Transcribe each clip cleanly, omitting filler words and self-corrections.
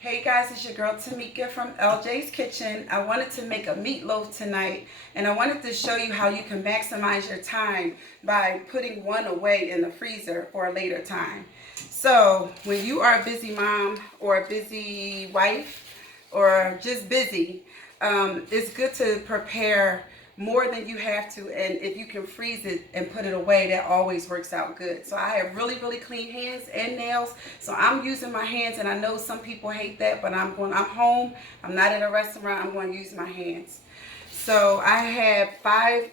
Hey guys, it's your girl Tamika from LJ's Kitchen. I wanted to make a meatloaf tonight, and I wanted to show you how you can maximize your time by putting one away in the freezer for a later time. So when you are a busy mom or a busy wife or just busy, it's good to prepare more than you have to, and if you can freeze it and put it away, that always works out good. So I have really clean hands and nails, so I'm using my hands, and I know some people hate that, but I'm home, I'm not at a restaurant, I'm going to use my hands. So I have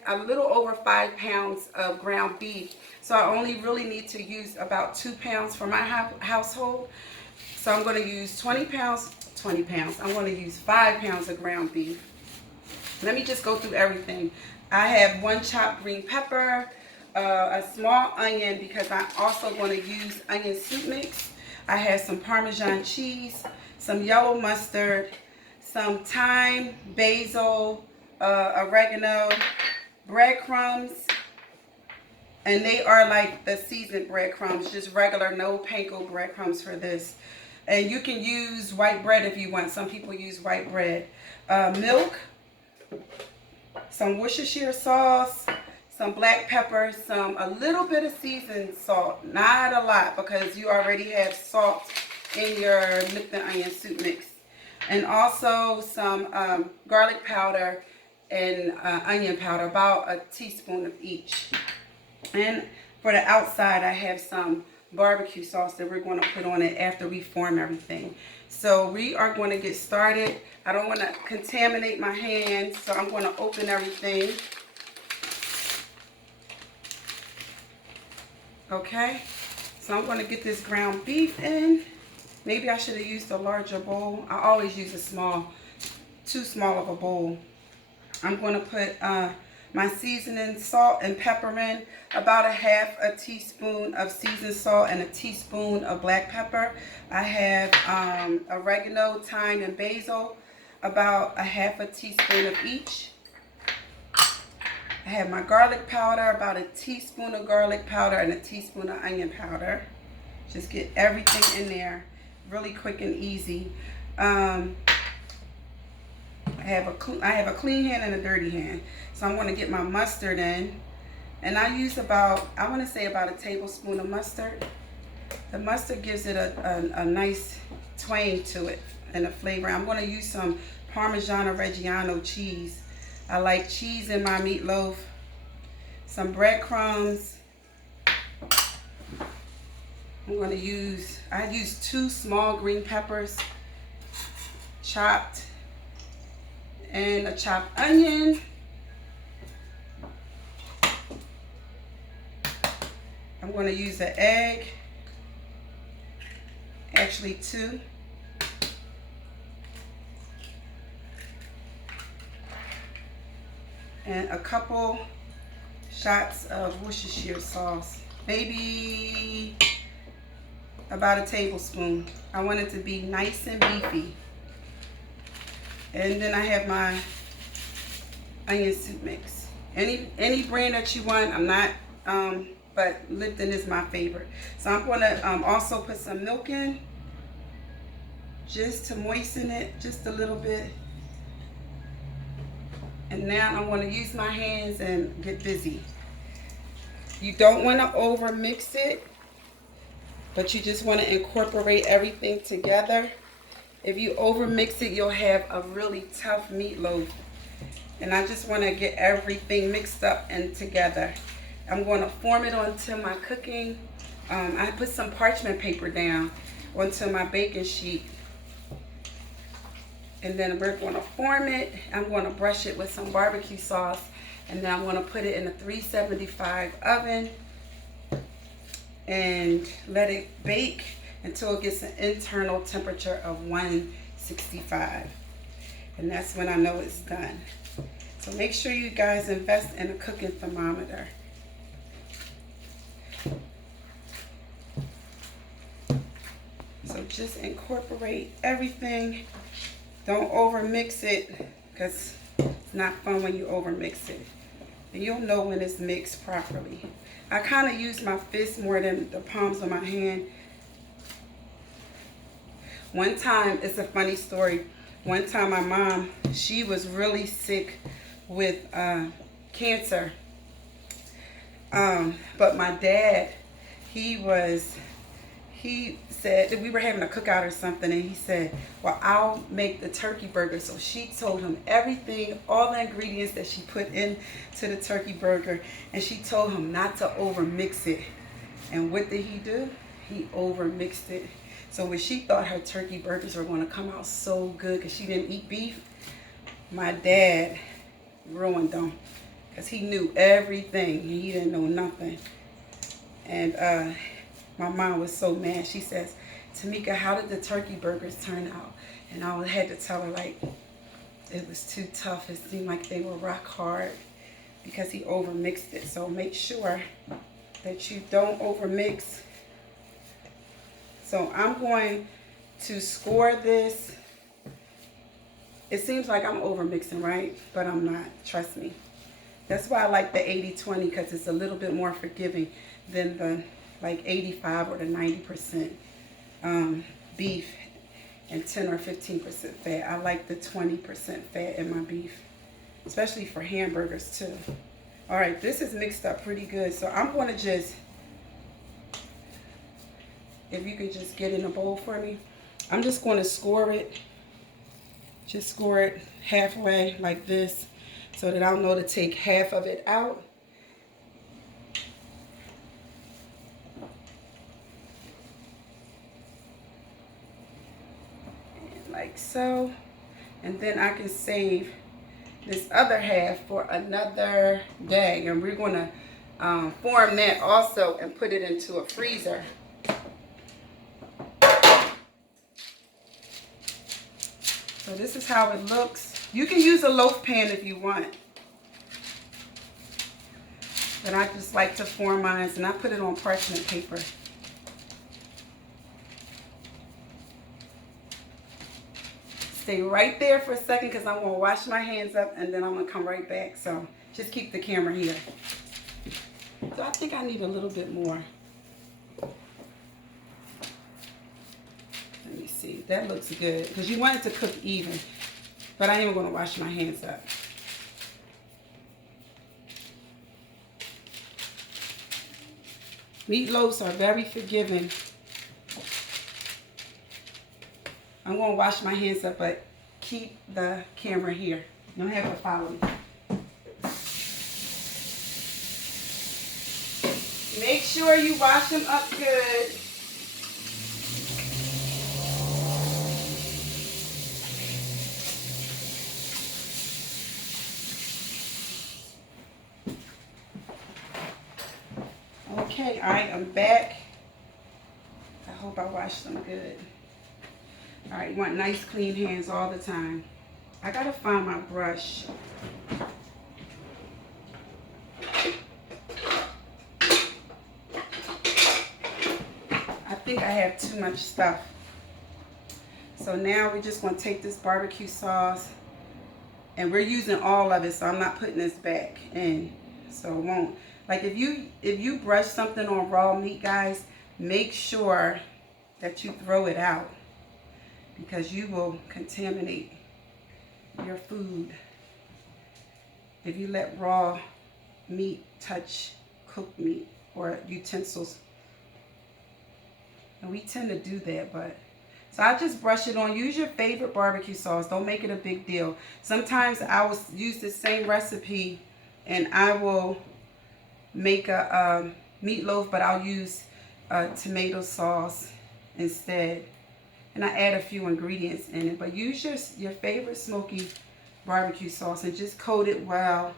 a little over 5 pounds of ground beef, so I only really need to use about 2 pounds for my household. So I'm going to use 20 pounds, I'm going to use 5 pounds of ground beef. Let me just go through everything. I have 1 chopped green pepper, a small onion because I'm also going to use onion soup mix. I have some Parmesan cheese, some yellow mustard, some thyme, basil, oregano, breadcrumbs, and they are like the seasoned breadcrumbs, just regular, no panko breadcrumbs for this. And you can use white bread if you want. Some people use white bread. Milk, some Worcestershire sauce, some black pepper, a little bit of seasoned salt, not a lot because you already have salt in your Lipton onion soup mix, and also some garlic powder and onion powder, about a teaspoon of each. And for the outside, I have some barbecue sauce that we're going to put on it after we form everything. So we are going to get started. I don't want to contaminate my hands, so I'm going to open everything. Okay, so I'm going to get this ground beef in. Maybe I should have used a larger bowl. I always use too small of a bowl. I'm going to put my seasoning, salt and pepper in, about a teaspoon of seasoned salt and a teaspoon of black pepper. I have oregano, thyme, and basil, about a teaspoon of each. I have my garlic powder, about a teaspoon of garlic powder and a teaspoon of onion powder. Just get everything in there really quick and easy. I have a clean hand and a dirty hand. So I'm going to get my mustard in. And I use I want to say about a tablespoon of mustard. The mustard gives it a nice twang to it and a flavor. I'm going to use some Parmesan Reggiano cheese. I like cheese in my meatloaf. Some breadcrumbs. I use 2 small green peppers, chopped, and a chopped onion. I'm going to use an egg, actually 2. And a couple shots of Worcestershire sauce, maybe about a tablespoon. I want it to be nice and beefy. And then I have my onion soup mix. Any brand that you want. I'm not, but Lipton is my favorite. So I'm going to also put some milk in, just to moisten it just a little bit. And now I'm going to use my hands and get busy. You don't want to over mix it, but you just want to incorporate everything together. If you over mix it, you'll have a really tough meatloaf. And I just want to get everything mixed up and together. I'm going to form it onto my cooking. I put some parchment paper down onto my baking sheet. And then we're going to form it. I'm going to brush it with some barbecue sauce. And then I'm going to put it in a 375 oven and let it bake until it gets an internal temperature of 165. And that's when I know it's done. So make sure you guys invest in a cooking thermometer. So just incorporate everything. Don't over mix it, because it's not fun when you over mix it. And you'll know when it's mixed properly. I kind of use my fist more than the palms of my hand. One time, it's a funny story. One time my mom, she was really sick with cancer. But my dad, he said that we were having a cookout or something, and he said, well, I'll make the turkey burger. So she told him everything, all the ingredients that she put into the turkey burger, and she told him not to over mix it. And what did he do? He over mixed it. So when she thought her turkey burgers were going to come out so good because she didn't eat beef, my dad ruined them because he knew everything and he didn't know nothing. And my mom was so mad. She says, Tamika, how did the turkey burgers turn out? And I had to tell her, like, it was too tough. It seemed like they were rock hard because he over mixed it. So make sure that you don't over mix. So I'm going to score this. It seems like I'm over mixing, right? But I'm not, trust me. That's why I like the 80-20, because it's a little bit more forgiving than the like 85 or the 90% beef and 10 or 15% fat. I like the 20% fat in my beef, especially for hamburgers too. All right, this is mixed up pretty good. So I'm going to just, if you could just get in a bowl for me, I'm just going to score it. Just score it halfway like this so that I'll know to take half of it out. And like so. And then I can save this other half for another day. And we're going to form that also and put it into a freezer. So this is how it looks. You can use a loaf pan if you want. But I just like to form mine, and I put it on parchment paper. Stay right there for a second because I'm going to wash my hands up and then I'm going to come right back. So just keep the camera here. So I think I need a little bit more. Let me see. That looks good because you want it to cook even. But I am going to wash my hands up. Meatloaves are very forgiving. I'm going to wash my hands up, but keep the camera here. You don't have to follow me. Make sure you wash them up good. Okay, I am back. I hope I washed them good. All right, you want nice clean hands all the time. I gotta find my brush. I think I have too much stuff. So now we're just gonna take this barbecue sauce, and we're using all of it, so I'm not putting this back in. So it won't. Like if you brush something on raw meat, guys, make sure that you throw it out because you will contaminate your food if you let raw meat touch cooked meat or utensils. And we tend to do that, but so I just brush it on. Use your favorite barbecue sauce. Don't make it a big deal. Sometimes I will use the same recipe and I will make a meatloaf, but I'll use tomato sauce instead. And I add a few ingredients in it. But use your favorite smoky barbecue sauce and just coat it well.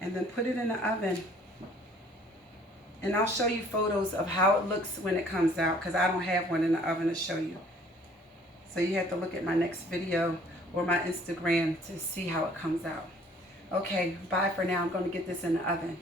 And then put it in the oven. And I'll show you photos of how it looks when it comes out because I don't have one in the oven to show you. So you have to look at my next video or my Instagram to see how it comes out. Okay, bye for now. I'm going to get this in the oven.